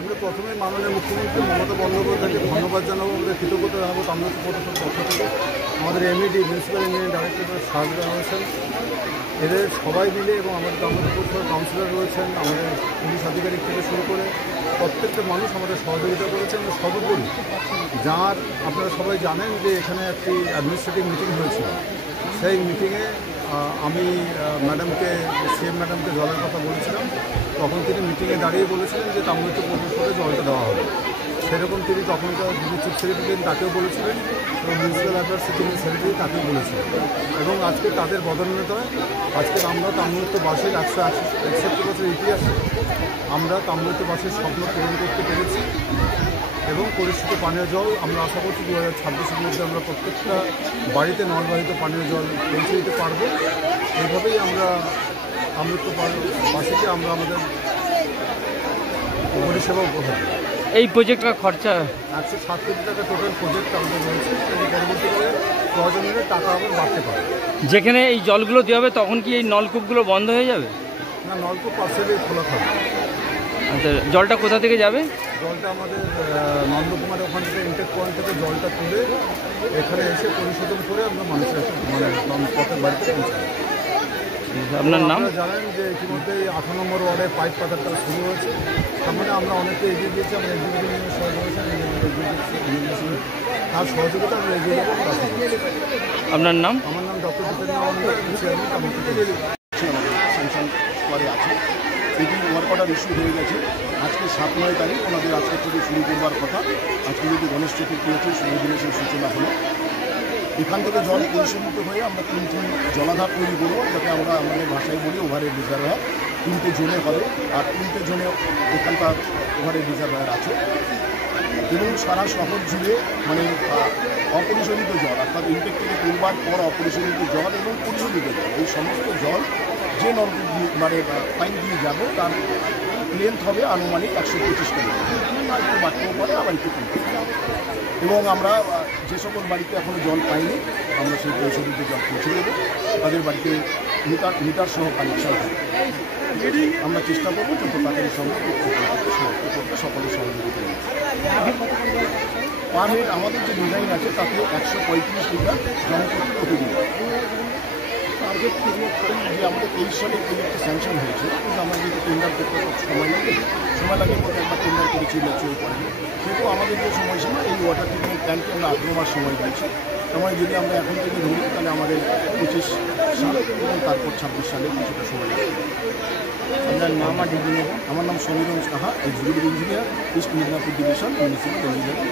আমরা প্রথমে মাননীয় মুখ্যমন্ত্রী মমতা বন্দ্যোপাধ্যায়কে ধন্যবাদ জানাবো, আমাদের কৃতজ্ঞতা জানাবো তামলিক পৌরসভার পক্ষ থেকে। আমাদের MED municipal engineering director Shahjahan Hossain, এদের সবাই মিলে এবং আমাদের তামলিক পৌরসভার কাউন্সিলর রয়েছেন, আমাদের পুলিশ আধিকারিক থেকে শুরু করে প্রত্যেকটা মানুষ আমাদের সহযোগিতা করেছেন। এবং সর্বোপরি যার আপনারা সবাই জানেন যে এখানে একটি অ্যাডমিনিস্ট্রেটিভ মিটিং হয়েছিল, সেই মিটিংয়ে আমি ম্যাডামকে সিএম ম্যাডামকে জলের কথা বলেছিলাম। তখন তিনি মিটিংয়ে দাঁড়িয়ে বলেছিলেন যে তামলিক পৌরসভায় জলটা দেওয়া হবে। সেরকম তিনি তখনকার যিনি চিফ সেক্রেটারি তাকেও বলেছিলেন এবং মিউনিসিপ্যাল অ্যাফেয়ার্সের যিনি সেক্রেটারি তাকেও বলেছিলেন। এবং আজকে তাদের বদান্যতায় আজকে আমরা তাম্রলিপ্তবাসীর 161 বছর ইতিহাসে আমরা তাম্রলিপ্তবাসীর স্বপ্ন পূরণ করতে পেরেছি। এবং পরিষ্কার পানীয় জল আমরা আশা করছি 2026-এর মধ্যে আমরা প্রত্যেকটা বাড়িতে নলবাহিত পানীয় জল পৌঁছে দিতে পারবো। এইভাবেই আমরা তাম্রলিপ্তবাসীকে আমরা আমাদের পরিষেবা উপহার দেব। এই প্রজেক্টটার খরচা 107 কোটি টাকা টোটাল প্রজেক্ট আমাদের রয়েছে এবং পরবর্তীকালে প্রয়োজন হলে টাকা আবার বাড়তে পারে। যেখানে এই জলগুলো দেওয়া হবে তখন কি এই নলকূপগুলো বন্ধ হয়ে যাবে? না, নলকূপ পার্সেলে খোলা থাকবে। আচ্ছা, জলটা কোথা থেকে যাবে? জলটা আমাদের নন্দকুমার ওখান থেকে ইনটেক পয়েন্ট থেকে জলটা তুলে এখানে এসে পরিশোধন করে আমরা মানুষের পথের বাড়িতে পৌঁছাই। আপনার নাম? জানেন যে ইতিমধ্যে 8 নম্বর ওয়ার্ডে পাইপ পাতার কাজ শুরু হয়েছে। তার মানে আমরা অনেকটা এগিয়ে দিয়েছি। আমরা এক্সিকিউটিভ সহযোগিতা তার সহযোগিতা আমরা এগিয়ে দেবো। আপনার নাম? আমার নাম ডক্টর দীপেন্দ্র চেয়ারম্যান স্যাংশন করে আছে। এটি ওয়ার্ক অর্ডার ইস্যু হয়ে গেছে। আজকে 7-9 তারিখ ওনাদের আজকে থেকে শুরু করবার কথা। আজকে যদি গণেশ চতুর্থী হচ্ছে শুভ দিবসের সূচনা হলো। এখান থেকে জল পরিশোধিত হয়ে আমরা 3টি জলাধার তৈরি করবো, যাতে আমরা আমাদের ভাষায় বলি ওভারের রিজার্ভার 3টে জোনে হবে। আর 3টে জোনে এখানকার ওভারের রিজার্ভার আছে এবং সারা শহর জুড়ে মানে অপরিশোধিত জল অর্থাৎ ইনটেক থেকে তুলবার পর অপরিশোধিত জল এবং পরিশোধিত জল এই সমস্ত জল যে নলকূপ দিয়ে মানে পাইপ দিয়ে যাবে তার লেন্থ হবে আনুমানিক 125 কিলোমিটার। একটু বাড়তেও পারে, আবার একটু কমতে পারে। এবং আমরা যে সকল বাড়িতে এখনও জল পাইনি আমরা সেই পরিশোধিত জল পৌঁছে দেবো। তাদের বাড়িতে মিটার সহ কানেকশন হবে। আমরা চেষ্টা করবো যত তাড়াতাড়ি সম্ভব সমাপ্ত করতে সকলের সহযোগিতা নিয়ে। পার হেড আমাদের যে ডিজাইন আছে তাতে 135 লিটার জনপ্রতি প্রতিদিন। যে আমাদের 23 সালে প্রজেক্টটা স্যাংশন হয়েছে, কিন্তু আমরা যেহেতু টেন্ডার করতে সময় লাগে বলে একবার টেন্ডার করেছি ম্যাচিওর করেনি। কিন্তু আমাদের যে সময়সীমা এই ওয়াটার ট্রিটমেন্ট প্ল্যান্টকে আমরা 18 মাস সময় দিয়েছি। তার যদি আমরা এখন থেকে ধরি তাহলে আমাদের 25 সাল এবং তারপর 26 সালে কিছুটা সময় লাগবে। আপনার নাম আর ডিগ্রি? আমার নাম Samiran Saha, executive engineer, East Midnapore division, municipal engineering.